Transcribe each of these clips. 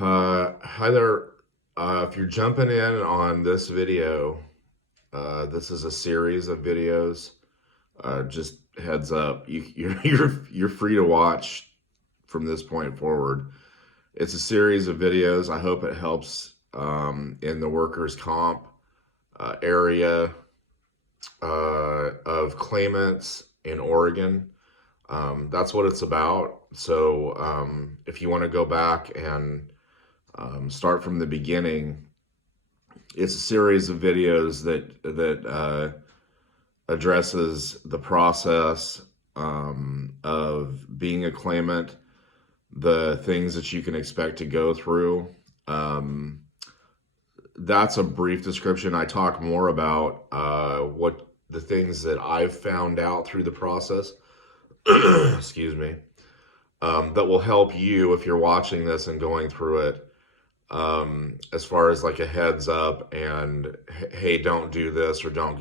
Hi there. If you're jumping in on this video, this is a series of videos. Just heads up, you're free to watch from this point forward. It's a series of videos. I hope it helps in the workers' comp area of claimants in Oregon. That's what it's about. So if you want to go back and start from the beginning, it's a series of videos that addresses the process of being a claimant, the things that you can expect to go through. Um, that's a brief description. I talk more about what the things that I've found out through the process. Excuse me. That will help you if you're watching this and going through it, as far as like a heads up and hey, don't do this or don't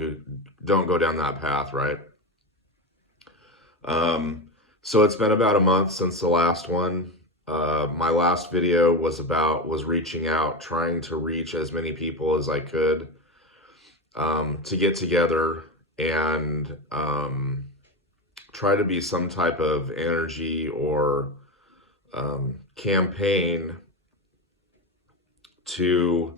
go down that path, right? So it's been about a month since the last one. My last video was reaching out, trying to reach as many people as I could, to get together and try to be some type of energy or campaign to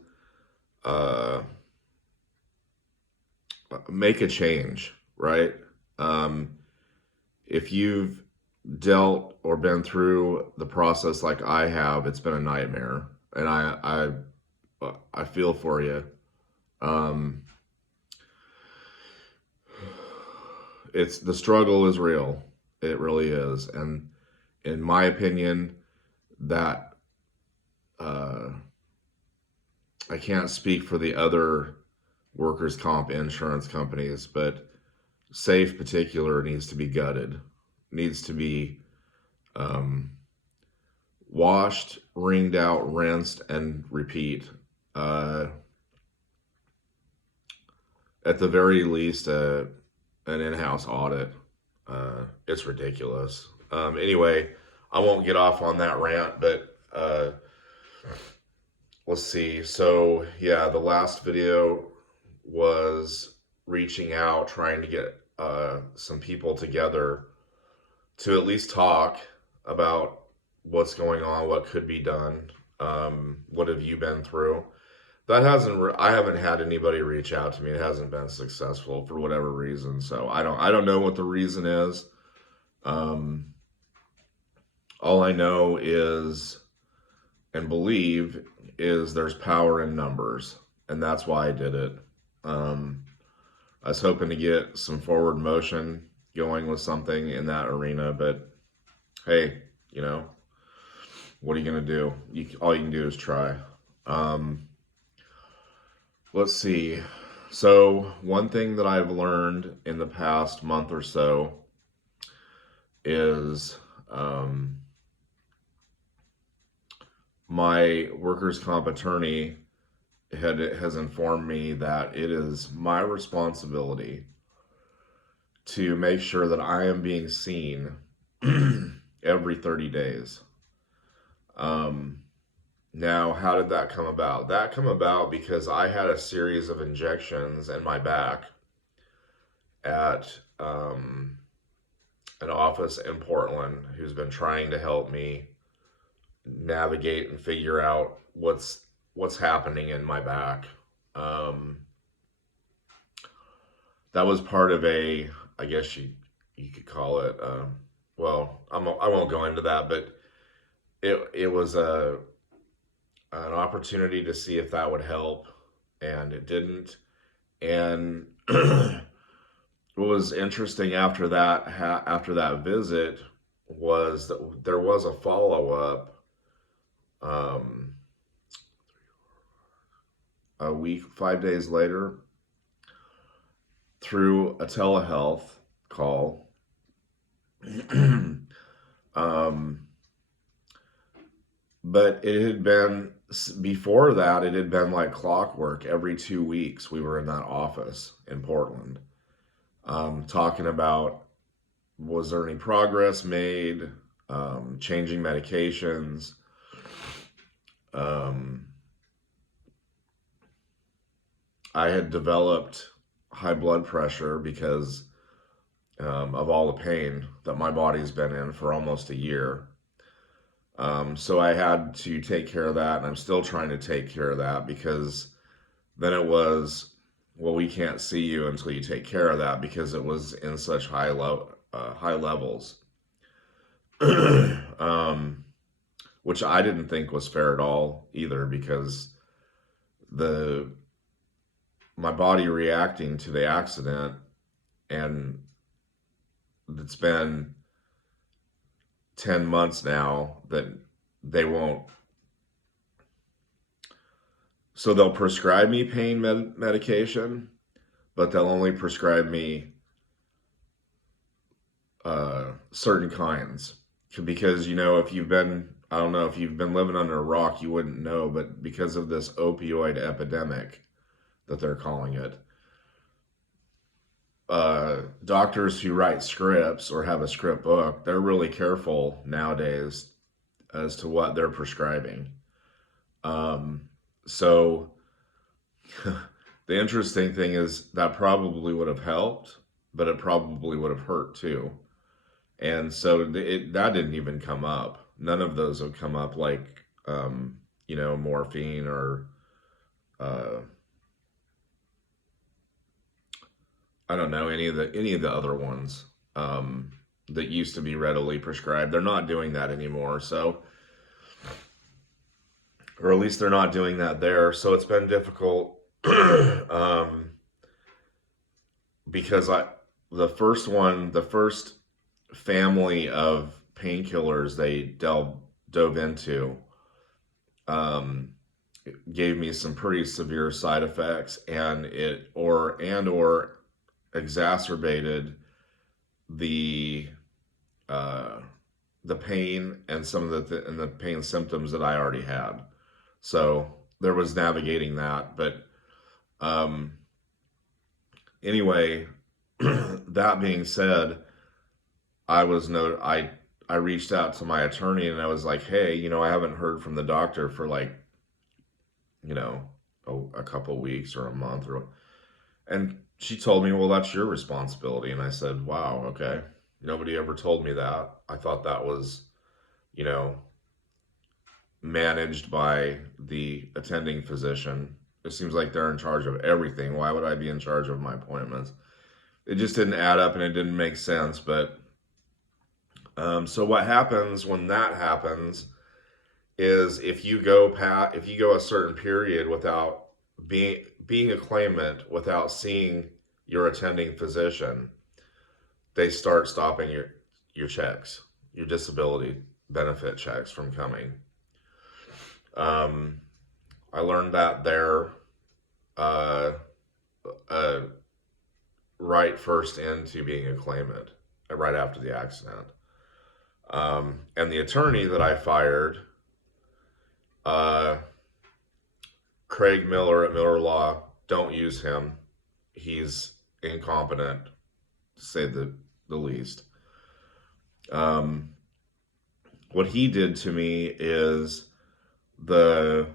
make a change, right? Um, if you've dealt or been through the process like I have, it's been a nightmare, and I feel for you. Um, it's the struggle is real. It really is, and in my opinion, that uh, I can't speak for the other workers' comp insurance companies, but Safe particular needs to be gutted, needs to be um, washed, wringed out, rinsed, and repeat. Uh, at the very least, an in-house audit. It's ridiculous. Anyway, I won't get off on that rant, but let's see. So yeah, the last video was reaching out, trying to get some people together to at least talk about what's going on, what could be done, what have you been through. That I haven't had anybody reach out to me. It hasn't been successful for whatever reason. So I don't know what the reason is. Um, all I know is and believe is there's power in numbers, and that's why I did it. Um, I was hoping to get some forward motion going with something in that arena, but hey, what are you gonna do? All you can do is try. Um, let's see. So one thing that I've learned in the past month or so is my workers' comp attorney has informed me that it is my responsibility to make sure that I am being seen every 30 days. Now, how did that come about? That come about because I had a series of injections in my back at an office in Portland who's been trying to help me navigate and figure out what's happening in my back. Um, that was part of I guess you could call it. Well, I won't go into that, but it was an opportunity to see if that would help, and it didn't. And what was interesting after that visit was that there was a follow up um, a week, 5 days later, through a telehealth call. But it had been before that, it had been like clockwork. Every 2 weeks, we were in that office in Portland, talking about was there any progress made, changing medications, Um, I had developed high blood pressure because of all the pain that my body's been in for almost a year. So I had to take care of that, and I'm still trying to take care of that because then it was, well, we can't see you until you take care of that because it was in such high levels, um, which I didn't think was fair at all either because the my body reacting to the accident, and it's been 10 months now that they won't. So they'll prescribe me pain medication, but they'll only prescribe me certain kinds. Because, if you've been, I don't know, if you've been living under a rock, you wouldn't know, but because of this opioid epidemic that they're calling it, doctors who write scripts or have a script book, they're really careful nowadays as to what they're prescribing. So the interesting thing is that probably would have helped, but it probably would have hurt too. And so that didn't even come up. None of those have come up, like morphine or uh, I don't know, any of the other ones that used to be readily prescribed. They're not doing that anymore. So, or at least they're not doing that there. So it's been difficult because the first family of painkillers they dove into um, gave me some pretty severe side effects, and or exacerbated the uh, the pain and some of the pain symptoms that I already had. So there was navigating that, but um, anyway, that being said, I reached out to my attorney and I was like, hey, I haven't heard from the doctor for like, you know, a couple weeks or a month and she told me, well, that's your responsibility. And I said, wow, okay. Nobody ever told me that. I thought that was, you know, managed by the attending physician. It seems like they're in charge of everything. Why would I be in charge of my appointments? It just didn't add up and it didn't make sense. But so what happens when that happens is if you go a certain period without being a claimant without seeing your attending physician, they start stopping your checks, your disability benefit checks from coming. Um, I learned that there, uh, uh, right first into being a claimant, right after the accident. And the attorney that I fired, uh, Craig Miller at Miller Law, don't use him. He's incompetent, to say the least. Um, what he did to me is the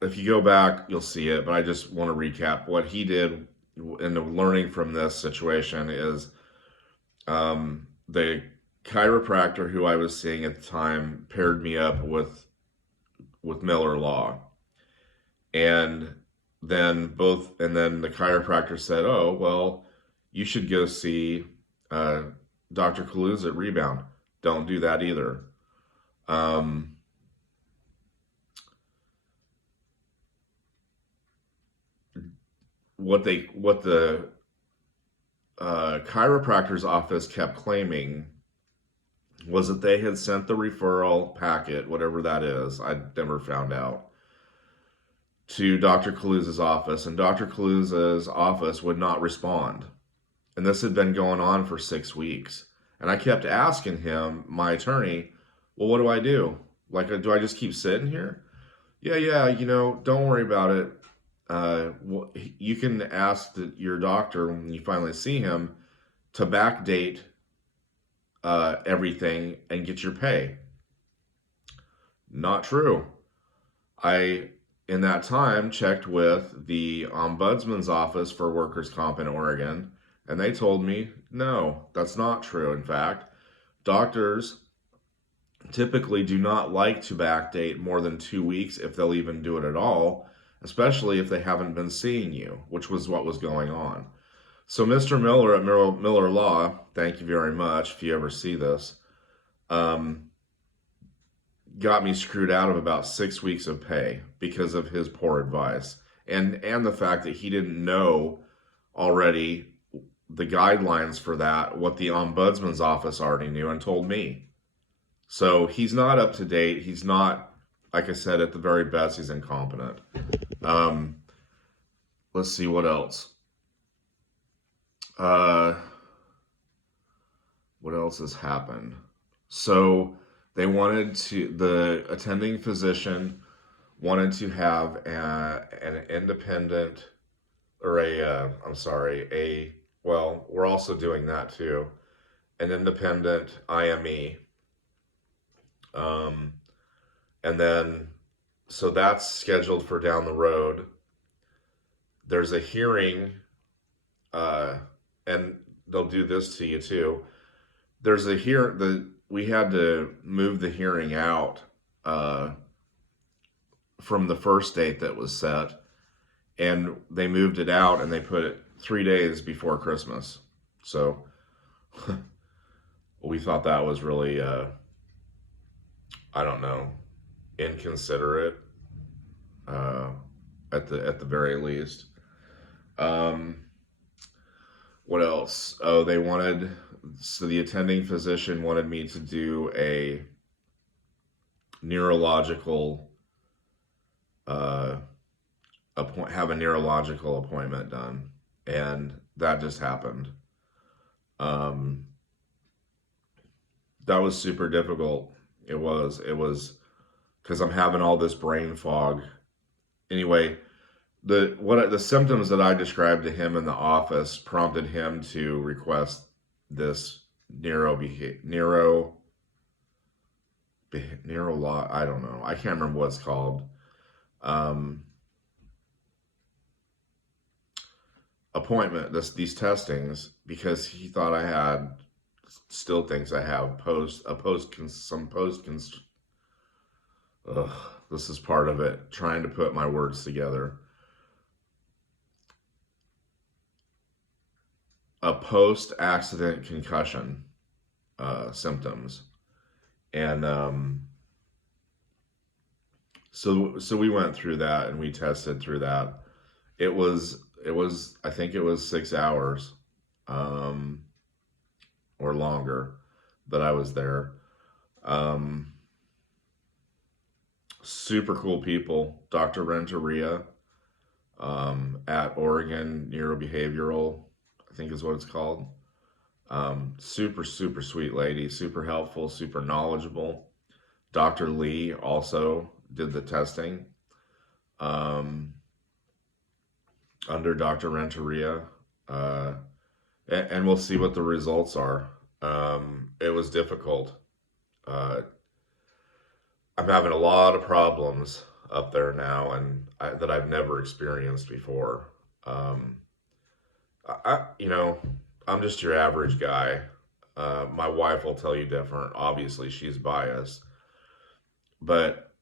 if you go back, you'll see it, but I just want to recap what he did. And the learning from this situation is the chiropractor who I was seeing at the time paired me up with Miller Law, and then the chiropractor said, "Oh well, you should go see uh, Dr. Kaluza at Rebound." Don't do that either. Um, what the chiropractor's office kept claiming was that they had sent the referral packet, whatever that is, I never found out, to Dr. Kaluza's office, and Dr. Kaluza's office would not respond. And this had been going on for 6 weeks. And I kept asking him, my attorney, well, what do I do? Like, do I just keep sitting here? Yeah, don't worry about it. You can ask your doctor when you finally see him to backdate everything and get your pay. Not true. I, in that time, checked with the Ombudsman's Office for Workers' Comp in Oregon, and they told me, no, that's not true. In fact, doctors typically do not like to backdate more than 2 weeks if they'll even do it at all, especially if they haven't been seeing you, which was what was going on. So, Mr. Miller at Miller Law, thank you very much if you ever see this, um, got me screwed out of about 6 weeks of pay because of his poor advice and the fact that he didn't know already the guidelines for that, what the ombudsman's office already knew and told me. So he's not up to date. He's not, like I said, at the very best, he's incompetent. Um, let's see what else. What else has happened? So the attending physician wanted to have an independent, or I'm sorry, well, we're also doing that too, an independent IME. Um, and then, so that's scheduled for down the road. There's a hearing, uh, and they'll do this to you too. There's a we had to move the hearing out, uh, from the first date that was set, and they moved it out and they put it 3 days before Christmas. So we thought that was really, I don't know, inconsiderate, uh, at the very least. Um, what else? Oh, so the attending physician wanted me to do a neurological, uh, have a neurological appointment done, and that just happened. Um, that was super difficult. It was because I'm having all this brain fog. Anyway, the symptoms that I described to him in the office prompted him to request this neuro law. I don't know. I can't remember what it's called. Um, appointment. These testings because he thought I had, still thinks I have some post. Ugh, this is part of it. Trying to put my words together. A post-accident concussion symptoms, and so we went through that and we tested through that. It was I think it was 6 hours, um, or longer that I was there. Um, super cool people, Dr. Renteria, at Oregon Neurobehavioral, I think is what it's called. Super, super sweet lady, super helpful, super knowledgeable. Dr. Lee also did the testing, um, under Dr. Renteria, uh, and we'll see what the results are. It was difficult. Uh, I'm having a lot of problems up there now, and that I've never experienced before. Um, you know, I'm just your average guy. My wife will tell you different. Obviously, she's biased, but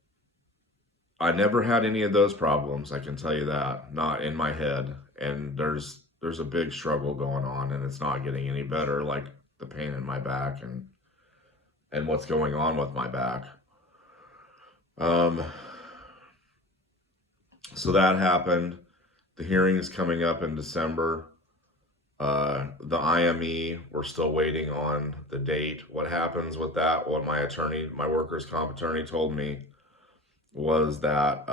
I never had any of those problems. I can tell you that, not in my head. And there's a big struggle going on, and it's not getting any better. Like the pain in my back and what's going on with my back. Um, so that happened. The hearing is coming up in December. The IME, we're still waiting on the date. What happens with that? What my workers' comp attorney told me was that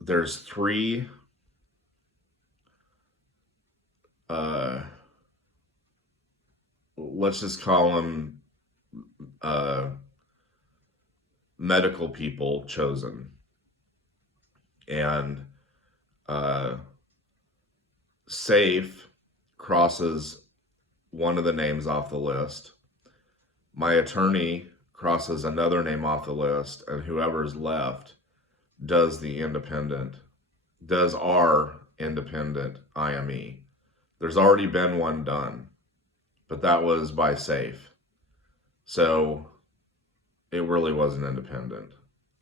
there's three let's just call them medical people chosen, and SAFE crosses one of the names off the list, My attorney crosses another name off the list, and whoever's left does our independent IME. There's already been one done, but that was by safe. So it really wasn't independent,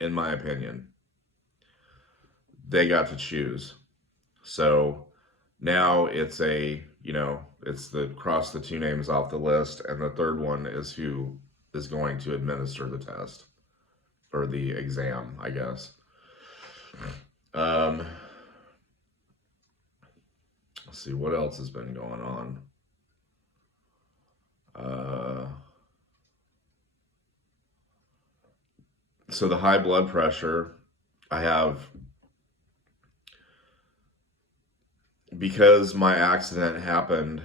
in my opinion. They got to choose. So now it's it's the cross the two names off the list, and the third one is who is going to administer the test or the exam, I guess. Um, let's see what else has been going on. So the high blood pressure, I have, because my accident happened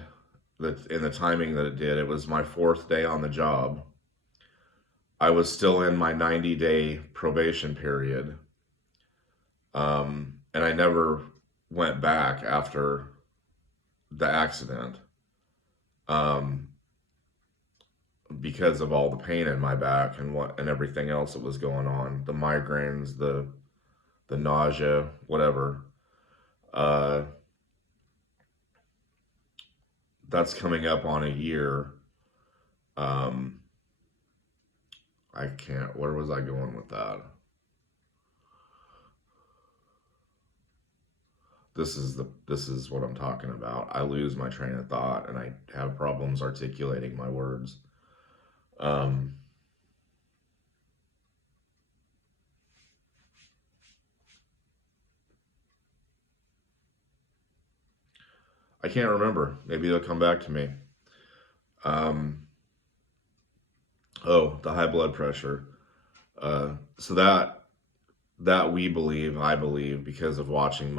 in the timing that it did. It was my 4th day on the job. I was still in my 90-day probation period. And I never went back after the accident, because of all the pain in my back and everything else that was going on, the migraines, the nausea, whatever. That's coming up on a year. I can't. Where was I going with that? This is what I'm talking about. I lose my train of thought and I have problems articulating my words. I can't remember. Maybe they'll come back to me. Oh, the high blood pressure. So that I believe, because of watching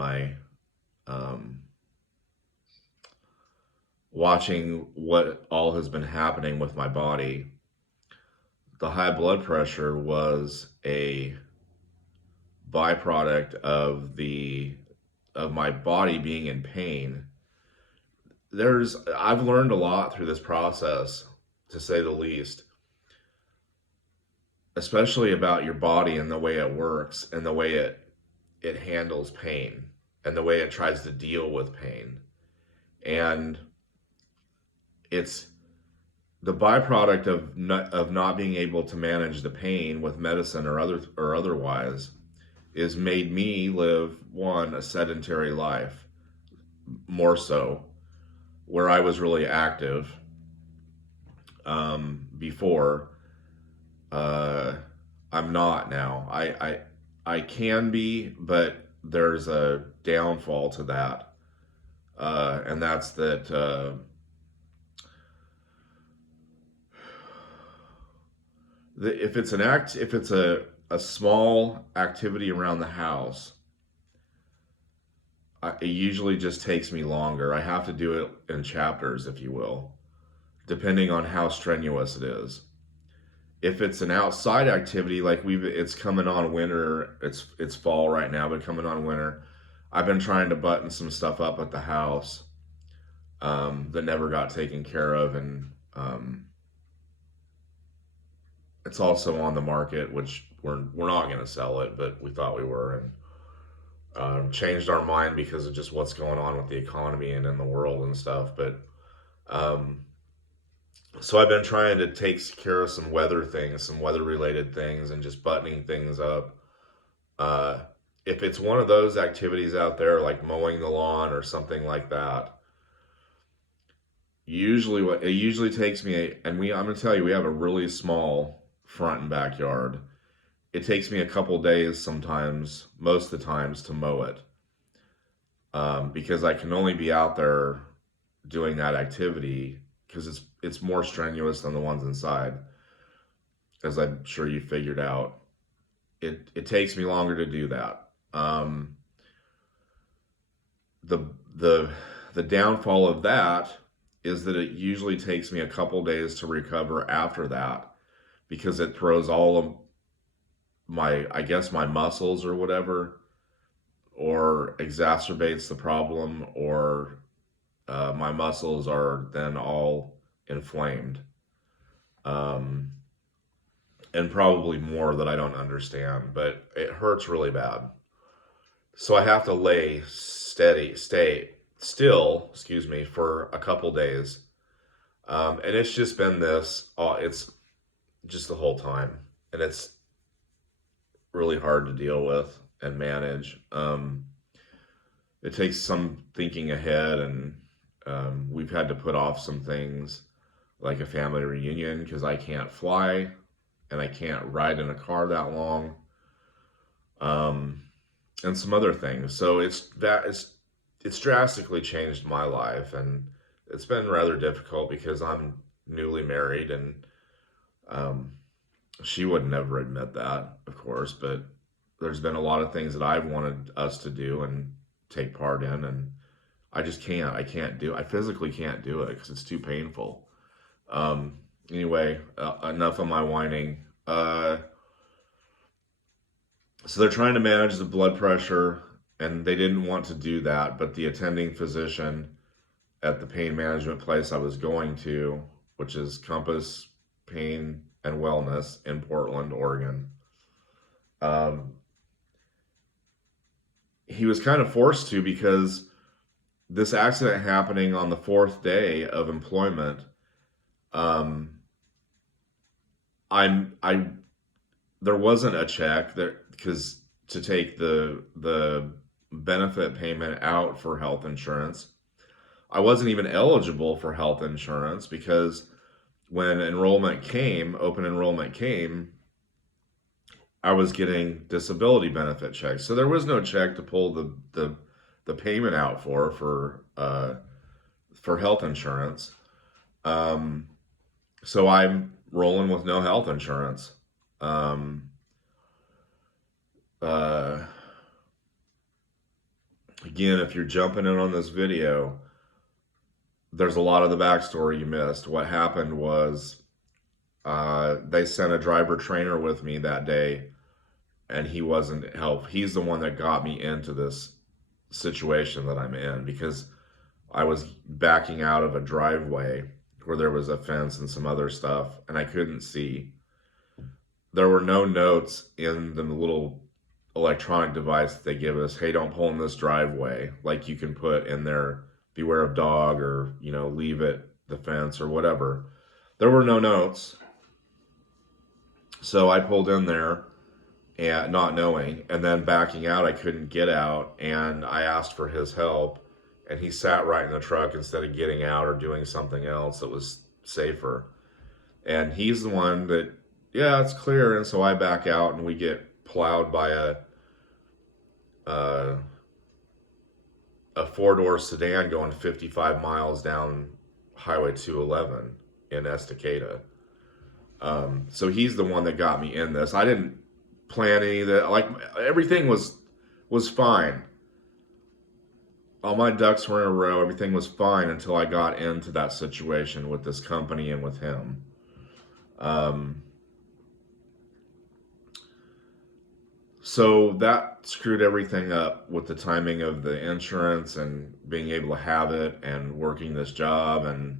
watching what all has been happening with my body, the high blood pressure was a byproduct of my body being in pain. I've learned a lot through this process, to say the least, especially about your body and the way it works and the way it handles pain and the way it tries to deal with pain. And it's the byproduct of not being able to manage the pain with medicine or otherwise is made me live a sedentary life, more so, where I was really active before. I'm not now. I can be, but there's a downfall to that, and that's that. If it's a small activity around the house, it usually just takes me longer. I have to do it in chapters, if you will, depending on how strenuous it is. If it's an outside activity, like it's coming on winter, it's fall right now, but coming on winter, I've been trying to button some stuff up at the house, that never got taken care of, and it's also on the market, which we're not going to sell it, but we thought we were, and changed our mind because of just what's going on with the economy and in the world and stuff. But so I've been trying to take care of some weather related things, and just buttoning things up. If it's one of those activities out there, like mowing the lawn or something like that, it usually takes me, and I'm gonna tell you, we have a really small front and backyard. It takes me a couple days sometimes, most of the times, to mow it, because I can only be out there doing that activity because it's more strenuous than the ones inside, as I'm sure you figured out. It takes me longer to do that. The downfall of that is that it usually takes me a couple days to recover after that, because it throws all of I guess my muscles or whatever, or exacerbates the problem, or my muscles are then all inflamed. um, and probably more that I don't understand, but it hurts really bad. So I have to stay still, excuse me, for a couple days. And it's just been this, it's just the whole time. And it's really hard to deal with and manage. It takes some thinking ahead, and we've had to put off some things like a family reunion because I can't fly and I can't ride in a car that long, um, and some other things. So it's drastically changed my life, and it's been rather difficult because I'm newly married, and um, she would never admit that, of course, but there's been a lot of things that I've wanted us to do and take part in, and I just can't. I can't do. I physically can't do it because it's too painful. Anyway, enough of my whining. So they're trying to manage the blood pressure, and they didn't want to do that, but the attending physician at the pain management place I was going to, which is Compass Pain and Wellness in Portland, Oregon, um, he was kind of forced to because this accident happening on the fourth day of employment. um, I there wasn't a check there because to take the benefit payment out for health insurance. I wasn't even eligible for health insurance because when open enrollment came, I was getting disability benefit checks. So there was no check to pull the payment out for health insurance. Um, so I'm rolling with no health insurance. Um, uh, Again, if you're jumping in on this video, there's a lot of the backstory you missed. What happened was they sent a driver trainer with me that day, and he wasn't help. He's the one that got me into this situation that I'm in because I was backing out of a driveway where there was a fence and some other stuff, and I couldn't see. There were no notes in the little electronic device that they give us. Hey, don't pull in this driveway. Like you can put in there, beware of dog, or leave it the fence or whatever. There were no notes, so I pulled in there and not knowing, and then backing out, I couldn't get out, and I asked for his help, and he sat right in the truck instead of getting out or doing something else that was safer. And he's the one that, yeah, it's clear, and so I back out, and we get plowed by uh, a four-door sedan going 55 miles down Highway 211 in Estacada. So he's the one that got me in this. I didn't plan any of that. Like everything was fine. All my ducks were in a row. Everything was fine until I got into that situation with this company and with him. So that screwed everything up with the timing of the insurance and being able to have it and working this job and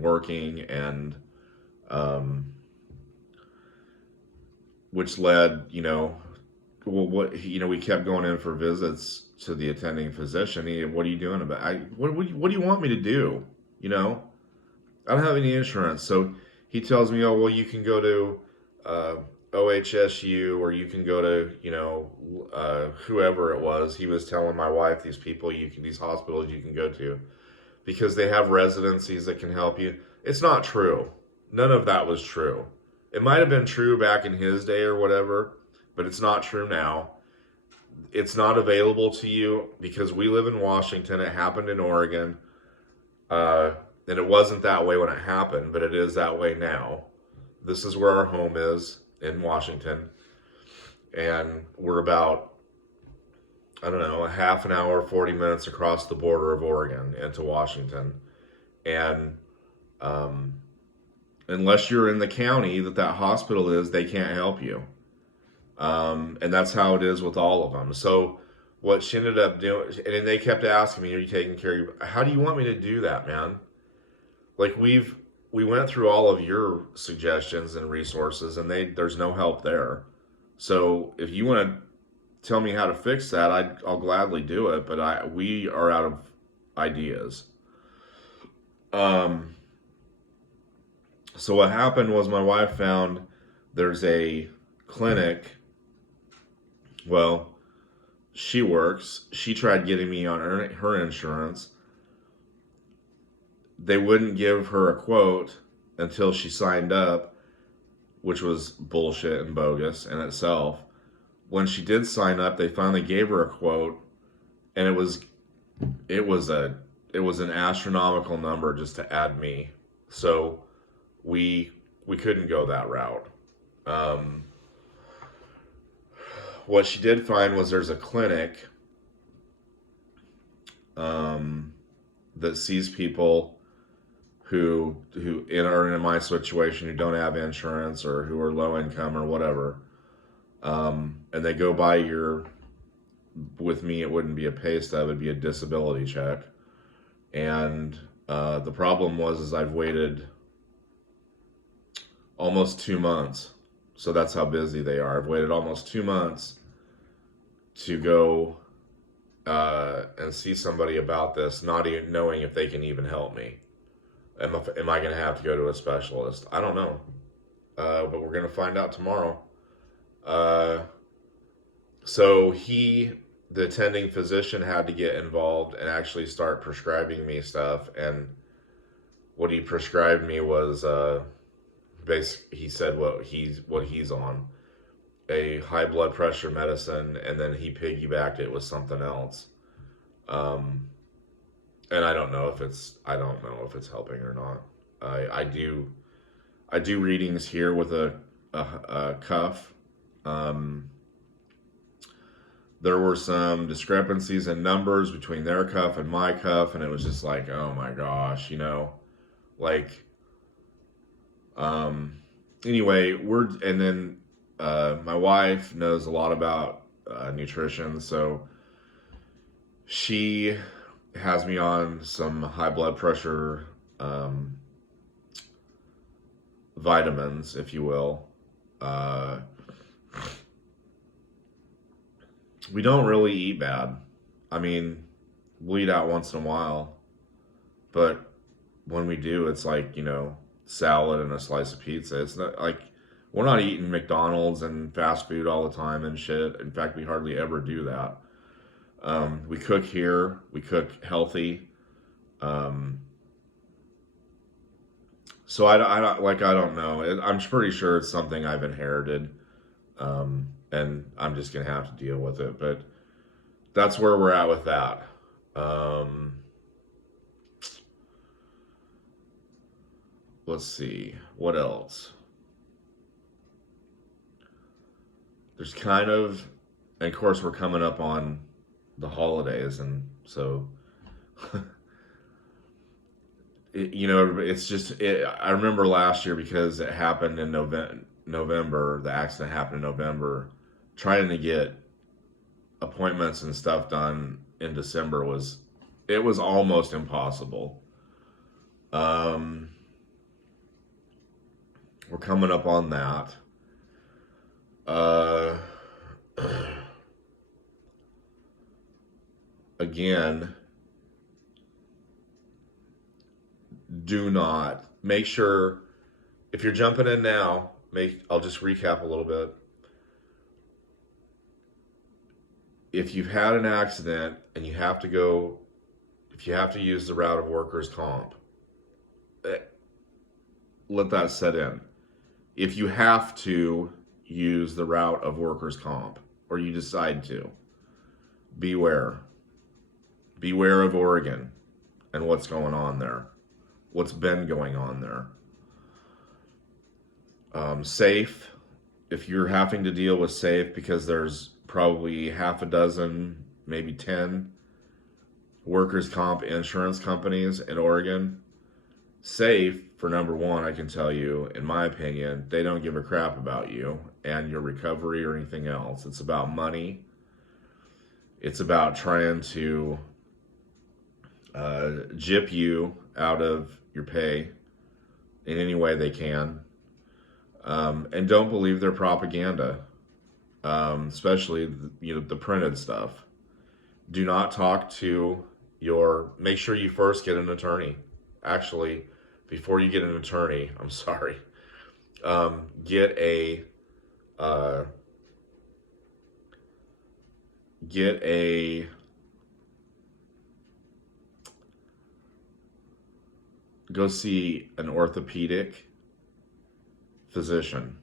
working and which led, we kept going in for visits to the attending physician. What are you doing about it? What do you want me to do? I don't have any insurance. So he tells me, oh, well, you can go to OHSU, or you can go to, whoever it was. He was telling my wife, these hospitals you can go to because they have residencies that can help you. It's not true. None of that was true. It might have been true back in his day or whatever, but it's not true now. It's not available to you because we live in Washington. It happened in Oregon. And it wasn't that way when it happened, but it is that way now. This is where our home is, in Washington. And we're about, I don't know, a half an hour, 40 minutes across the border of Oregon into Washington. And unless you're in the county that hospital is, they can't help you. And that's how it is with all of them. So what she ended up doing, and they kept asking me, are you taking care of how do you want me to do that, man? Like we went through all of your suggestions and resources, and there's no help there. So if you want to tell me how to fix that, I'll gladly do it. But we are out of ideas. Um, so what happened was my wife found there's a clinic. Well, she works. She tried getting me on her insurance. They wouldn't give her a quote until she signed up, which was bullshit and bogus in itself. When she did sign up, they finally gave her a quote, and it was a it was an astronomical number just to add me. So we we couldn't go that route. Um, what she did find was there's a clinic um, that sees people who are in my situation who don't have insurance or who are low income or whatever, and they go by your with me it wouldn't be a pay stub, it'd be a disability check. And the problem was is I've waited almost 2 months, so that's how busy they are. I've waited almost 2 months to go and see somebody about this, not even knowing if they can even help me. Am I going to have to go to a specialist? I don't know, but we're going to find out tomorrow. Uh, so the attending physician, had to get involved and actually start prescribing me stuff. And what he prescribed me was he said what he's on, a high blood pressure medicine, and then he piggybacked it with something else. Um, and I don't know if it's helping or not. I do readings here with a cuff. Um, there were some discrepancies in numbers between their cuff and my cuff, and it was just like, oh my gosh, like um, anyway, and then my wife knows a lot about nutrition, so she has me on some high blood pressure vitamins, if you will. Uh, we don't really eat bad. I mean, we'll eat out once in a while, but when we do, it's like, salad and a slice of pizza. It's not like we're not eating McDonald's and fast food all the time and shit. In fact, we hardly ever do that. We cook here, we cook healthy. Um, so I don't know. I'm pretty sure it's something I've inherited, and I'm just gonna have to deal with it. But that's where we're at with that. Um, let's see what else. There's and of course we're coming up on the holidays, and so it's just I remember last year because it happened in November. The accident happened in November. Trying to get appointments and stuff done in December was almost impossible. Um, we're coming up on that. Uh, again, do not make sure if you're jumping in now. I'll just recap a little bit. If you've had an accident and you have to go, if you have to use the route of workers' comp, let that set in. If you have to use the route of workers' comp, or you decide to, beware. Beware of Oregon and what's going on there, what's been going on there. Safe, if you're having to deal with safe, because there's probably half a dozen, maybe 10 workers' comp insurance companies in Oregon. Safe, for number one, I can tell you, in my opinion, they don't give a crap about you and your recovery or anything else. It's about money. It's about trying to gyp you out of your pay. in any way they can. And don't believe their propaganda, especially the printed stuff. Do not talk to make sure you first get an attorney. Actually, before you get an attorney, I'm sorry, get a uh, get a go see an orthopedic physician.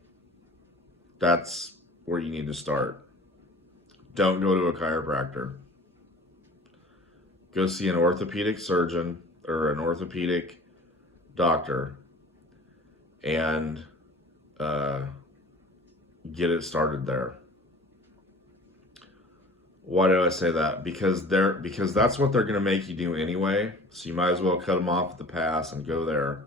That's where you need to start. Don't go to a chiropractor. Go see an orthopedic surgeon or an orthopedic doctor and uh, get it started there. Why do I say that? Because that's what they're going to make you do anyway. So you might as well cut them off at the pass and go there.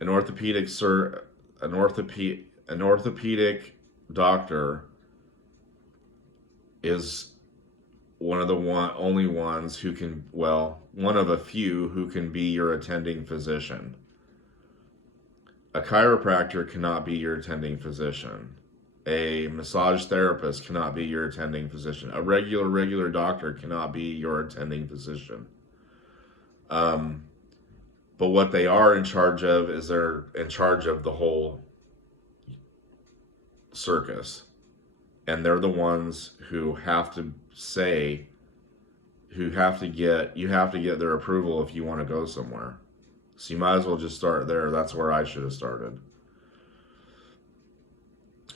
An orthopedic sur an orthopedic doctor is one of the only ones who can, well, one of a few who can be your attending physician. A chiropractor cannot be your attending physician. A massage therapist cannot be your attending physician. A regular doctor cannot be your attending physician. But what they are in charge of is they're in charge of the whole circus. And they're the ones who have to say, you have to get their approval if you want to go somewhere. So you might as well just start there. That's where I should have started.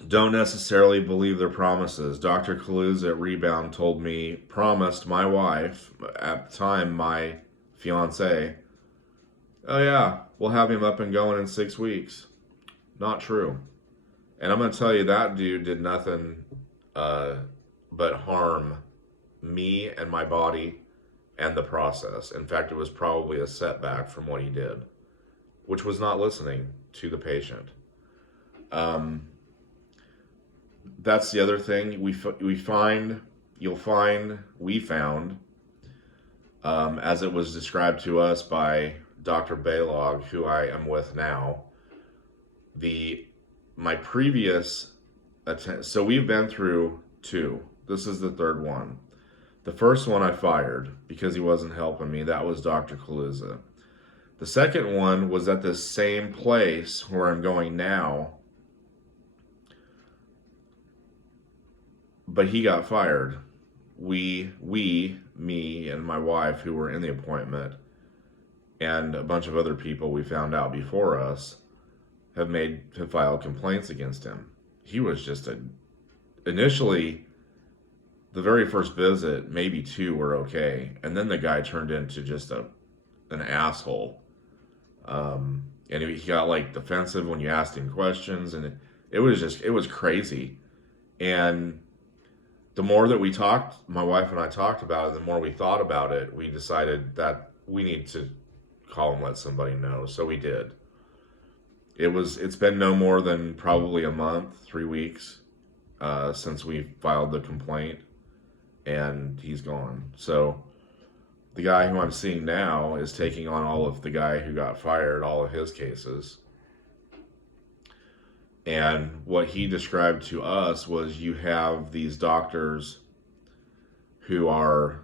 Don't necessarily believe their promises. Dr. Kaluza at Rebound promised my wife, at the time my fiance, oh yeah, we'll have him up and going in 6 weeks. Not true. And I'm going to tell you, that dude did nothing but harm me and my body and the process. In fact, it was probably a setback from what he did, which was not listening to the patient. That's the other thing we found, as it was described to us by Dr. Baylog, who I am with now, my previous so we've been through 2. This is the 3rd one. The first one I fired because he wasn't helping me. That was Dr. Kaluza. The second one was at this same place where I'm going now, but he got fired. Me and my wife, who were in the appointment, and a bunch of other people we found out before us, have filed complaints against him. He was just initially, the very first visit, maybe 2 were okay, and then the guy turned into just an asshole. And he got like defensive when you asked him questions, and it was crazy. And the more that we talked, my wife and I talked about it, the more we thought about it, we decided that we need to call and let somebody know. So we did. It's been no more than probably a month, 3 weeks, since we filed the complaint, and he's gone. So the guy who I'm seeing now is taking on all of the guy who got fired, all of his cases. And what he described to us was, you have these doctors who are,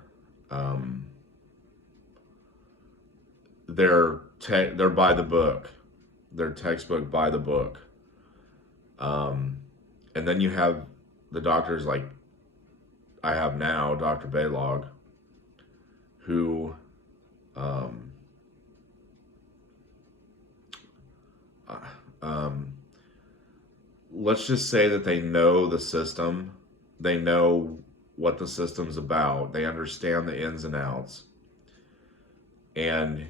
they're by the book. They're textbook by the book. And then you have the doctors like I have now, Dr. Baylog, who let's just say that they know the system. They know what the system's about. They understand the ins and outs. And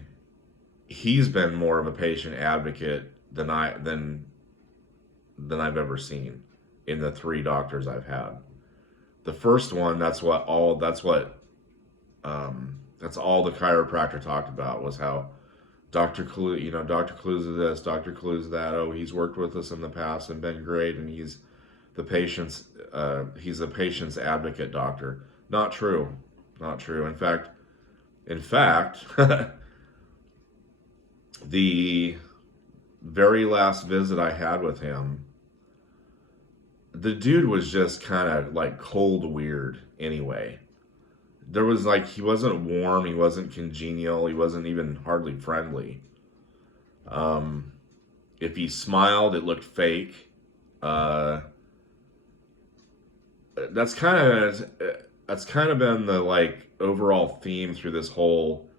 he's been more of a patient advocate than I've ever seen in the 3 doctors I've had. The first one, that's all the chiropractor talked about, was how Dr. Kaluza this, Dr. Kaluza that. Oh, he's worked with us in the past and been great, and he's a patient's advocate doctor. Not true. Not true. In fact, the very last visit I had with him, the dude was just kind of like cold weird anyway. There was like, he wasn't warm, he wasn't congenial, he wasn't even hardly friendly. Um, if he smiled, it looked fake. Uh, that's kind of that's kind of been the like overall theme through this whole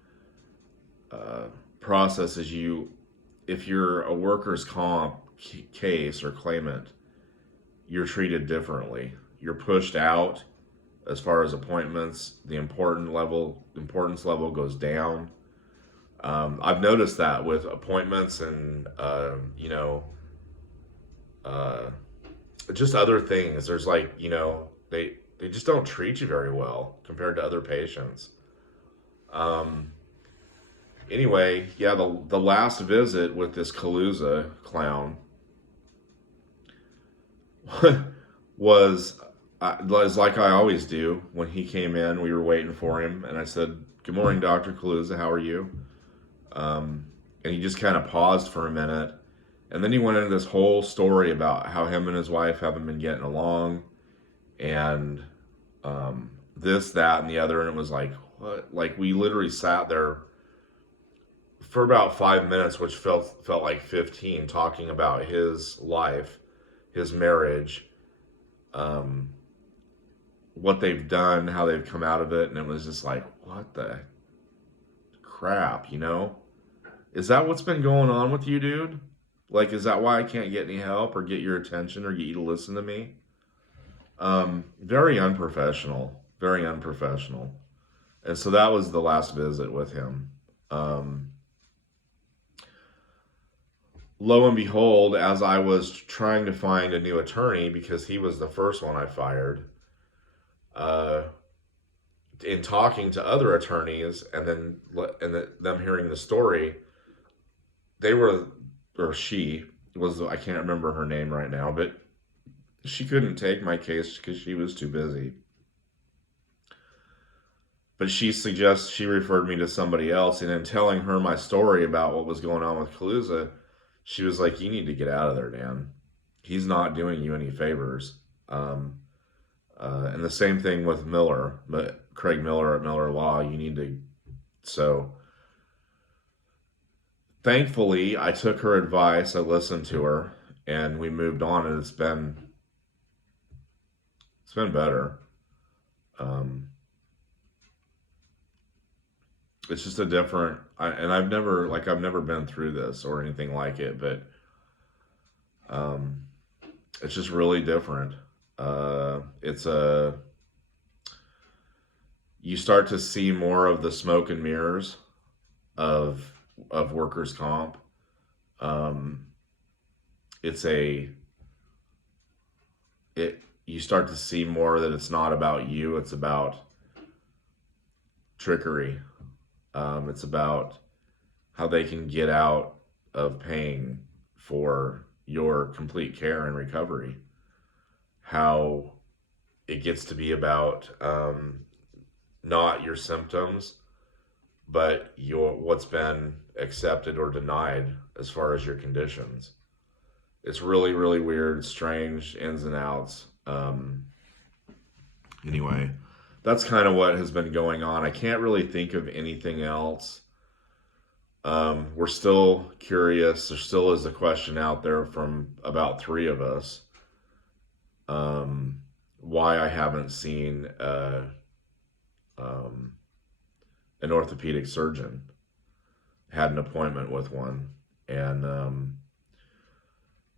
uh, process. Is you, if you're a workers' comp case or claimant, you're treated differently. You're pushed out as far as appointments. The importance level goes down. I've noticed that with appointments and uh, just other things. There's like, they just don't treat you very well compared to other patients. Um, anyway, yeah, the last visit with this Kaluza clown was like I always do. When he came in, we were waiting for him, and I said, "Good morning, Dr. Kaluza. How are you?" Um, and he just kind of paused for a minute, and then he went into this whole story about how him and his wife haven't been getting along, and this, that, and the other. And it was like, what? Like, we literally sat there for about 5 minutes, which felt like 15, talking about his life, his marriage, um, what they've done, how they've come out of it, and it was just like, what the crap, you know? Is that what's been going on with you, dude? Like, is that why I can't get any help or get your attention or get you to listen to me? Very unprofessional, very unprofessional. And so that was the last visit with him. Um, lo and behold, as I was trying to find a new attorney because he was the first one I fired, uh, in talking to other attorneys and then them hearing the story, they were, or she was, I can't remember her name right now, but she couldn't take my case because she was too busy. But she referred me to somebody else, and in telling her my story about what was going on with Kaluza, she was like, "You need to get out of there, Dan. He's not doing you any favors." And the same thing with Miller, but Craig Miller at Miller Law. You need to. So, thankfully, I took her advice. I listened to her, and we moved on. And it's been better. Um, it's just a different. And I've never been through this or anything like it, but um, it's just really different. It's a You start to see more of the smoke and mirrors of workers' comp. Um, it's a it You start to see more that it's not about you. It's about trickery. It's about how they can get out of paying for your complete care and recovery. How it gets to be about not your symptoms, but what's been accepted or denied as far as your conditions. It's really, really weird, strange ins and outs. Anyway, that's kind of what has been going on. I can't really think of anything else. We're still curious. There still is a question out there from about three of us, why I haven't seen um, an orthopedic surgeon. Had an appointment with one, and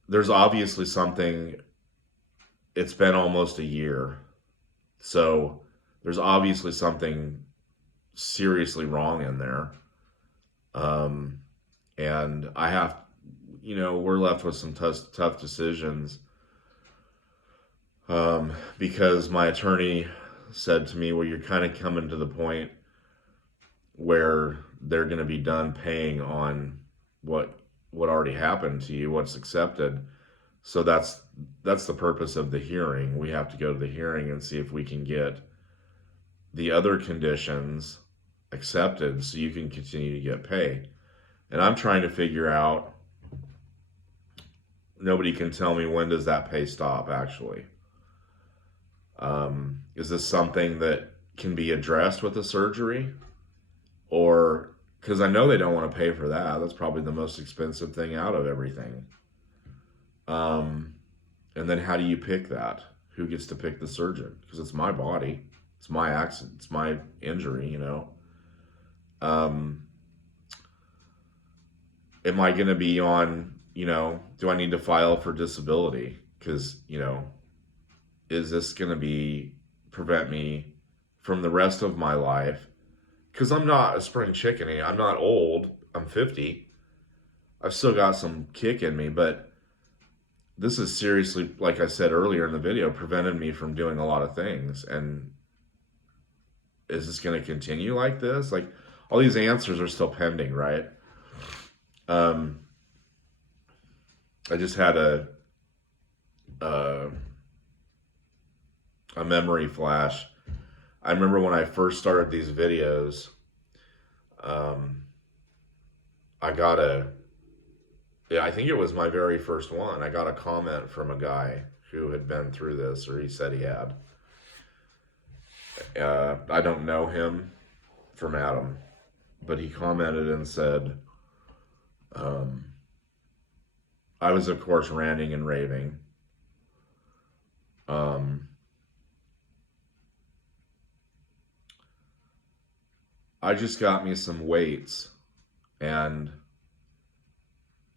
there's obviously something. It's been almost a year, so there's obviously something seriously wrong in there. Um, and we're left with some tough decisions, because my attorney said to me, well, you're kind of coming to the point where they're going to be done paying on what already happened to you, what's accepted. So that's the purpose of the hearing. We have to go to the hearing and see if we can get the other conditions accepted so you can continue to get paid. And I'm trying to figure out nobody can tell me when does that pay stop, actually. Is this something that can be addressed with a surgery? Or, because I know they don't want to pay for that. That's probably the most expensive thing out of everything. Um, and then how do you pick that? Who gets to pick the surgeon? Because it's my body, it's my accident, it's my injury, you know. Um, am I going to be on, you know, do I need to file for disability? Because, you know, is this going to be prevent me from the rest of my life? Because I'm not a spring chicken. I'm not old. I'm 50. I've still got some kick in me, but this is seriously, like I said earlier in the video, prevented me from doing a lot of things. And is this going to continue like this? Like, all these answers are still pending, right? Um, I just had a a memory flash. I remember when I first started these videos, um, I got yeah, I think it was my very first one. I got a comment from a guy who had been through this, or he said he had. I don't know him from Adam, but he commented and said, um, I was, of course, ranting and raving. I just got me some weights and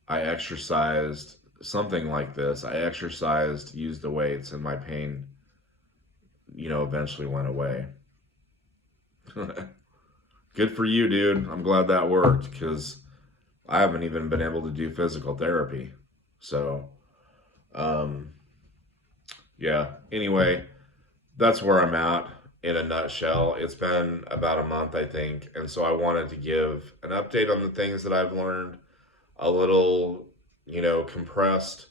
I exercised something like this. I exercised, used the weights, and my pain, you know, eventually went away. Good for you, dude. I'm glad that worked because I haven't even been able to do physical therapy. So, um, yeah. Anyway, that's where I'm at in a nutshell. It's been about a month, I think. And so I wanted to give an update on the things that I've learned, a little, you know, compressed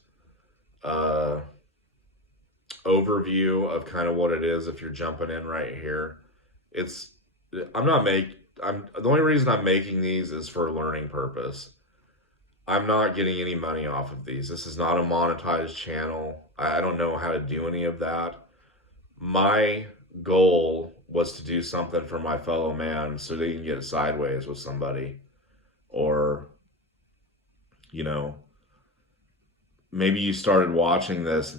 uh, overview of kind of what it is if you're jumping in right here. It's, I'm not make, I'm, the only reason I'm making these is for a learning purpose. I'm not getting any money off of these. This is not a monetized channel. I don't know how to do any of that. My goal was to do something for my fellow man so they can get sideways with somebody, or, you know, maybe you started watching this,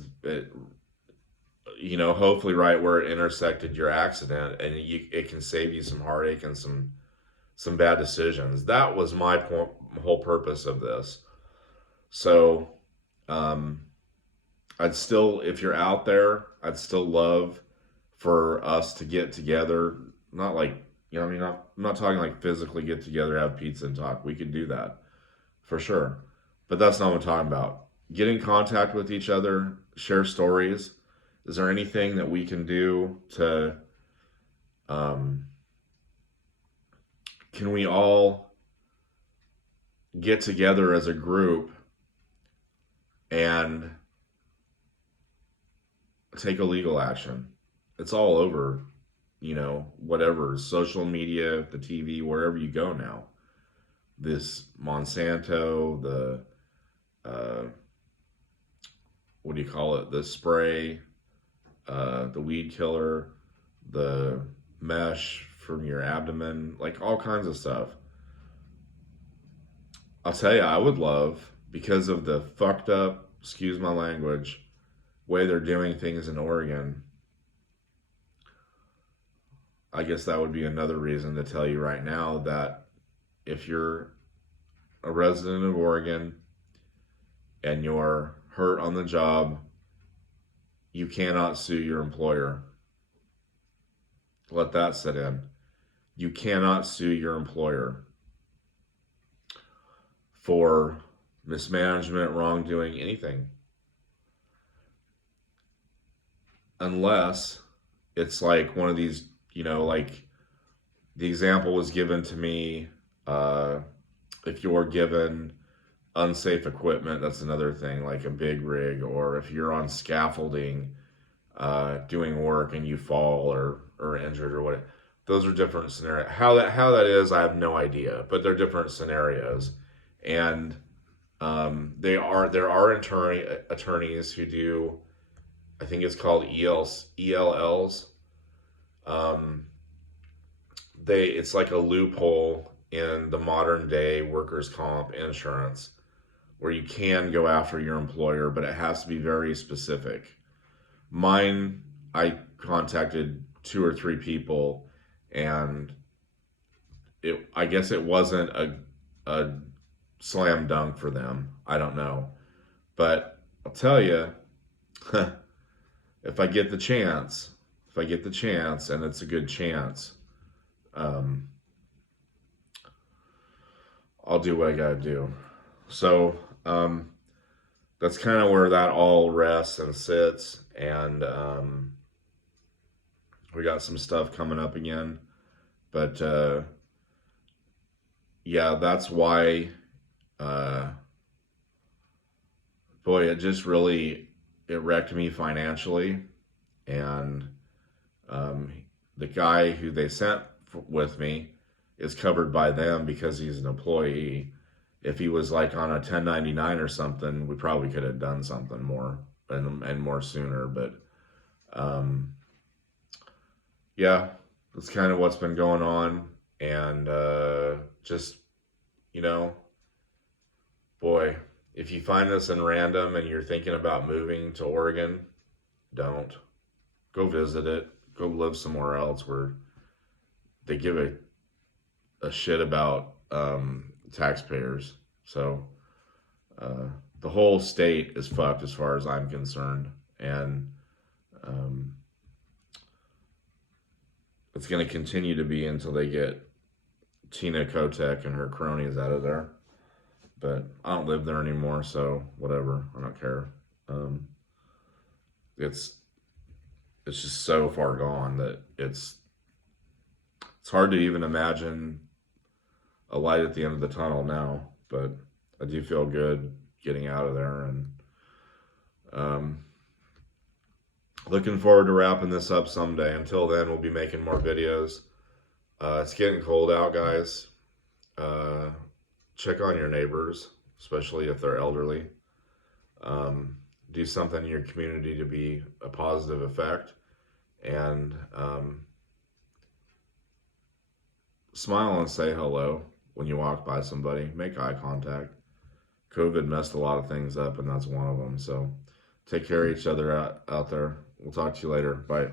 you know, hopefully right where it intersected your accident, and it can save you some heartache and some bad decisions. That was my whole purpose of this. So, um, I'd still, if you're out there, I'd still love for us to get together. Not like, you know, I mean, I'm not talking like physically get together, have pizza and talk. We could do that for sure. But that's not what I'm talking about. Get in contact with each other, share stories. Is there anything that we can do to, um, can we all get together as a group and take a legal action? It's all over, you know, whatever, social media, the TV, wherever you go now. This Monsanto, the, what do you call it? The spray, the weed killer, the mesh from your abdomen, like all kinds of stuff. I'll tell you, I would love, because of the fucked up, excuse my language, way they're doing things in Oregon. I guess that would be another reason to tell you right now that if you're a resident of Oregon and you're hurt on the job, you cannot sue your employer. Let that sit in. You cannot sue your employer for mismanagement, wrongdoing, anything. Unless it's like one of these, you know, like the example was given to me, if you're given unsafe equipment, that's another thing, like a big rig, or if you're on scaffolding, doing work and you fall or injured or what. Those are different scenarios. How that is, I have no idea, but they're different scenarios. And There are attorneys who do, I think it's called ELLs. Um, it's like a loophole in the modern day workers' comp insurance where you can go after your employer, but it has to be very specific. Mine, I contacted two or three people, and I guess it wasn't a slam dunk for them. I don't know, but I'll tell you, if I get the chance, if I get the chance, and it's a good chance, um, I'll do what I gotta do. So um, that's kind of where that all rests and sits, and we got some stuff coming up again, but yeah, that's why. Uh, Boy, it just really it wrecked me financially, and um, the guy who they sent with me is covered by them because he's an employee. If he was like on a 1099 or something, we probably could have done something more and more sooner. But um, yeah, that's kind of what's been going on, and just you know, boy, if you find this in random and you're thinking about moving to Oregon, don't go visit it. Go live somewhere else where they give a shit about taxpayers. So uh, the whole state is fucked as far as I'm concerned, and um, it's going to continue to be until they get Tina Kotek and her cronies out of there. But I don't live there anymore, so whatever. I don't care. Um, it's it's just so far gone that it's hard to even imagine a light at the end of the tunnel now. But I do feel good getting out of there, and um, looking forward to wrapping this up someday. Until then, we'll be making more videos. It's getting cold out, guys. Uh, check on your neighbors, especially if they're elderly. Do something in your community to be a positive effect, and smile and say hello when you walk by somebody. Make eye contact. COVID messed a lot of things up, and that's one of them. So take care of each other out there. We'll talk to you later. Bye.